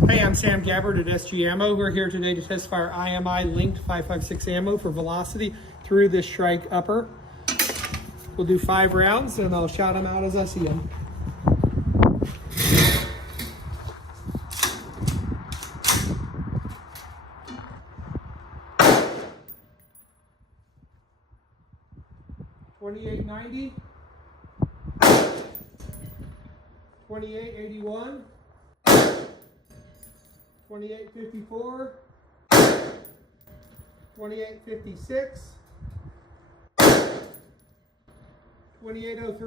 Hey, I'm Sam Gabbard at SG Ammo. We're here today to test fire IMI linked 5.56 ammo for velocity through this Shrike upper. We'll do 5 rounds and I'll shout them out as I see them. $28.90, $28.81, $28.54, $28.56, $28.03.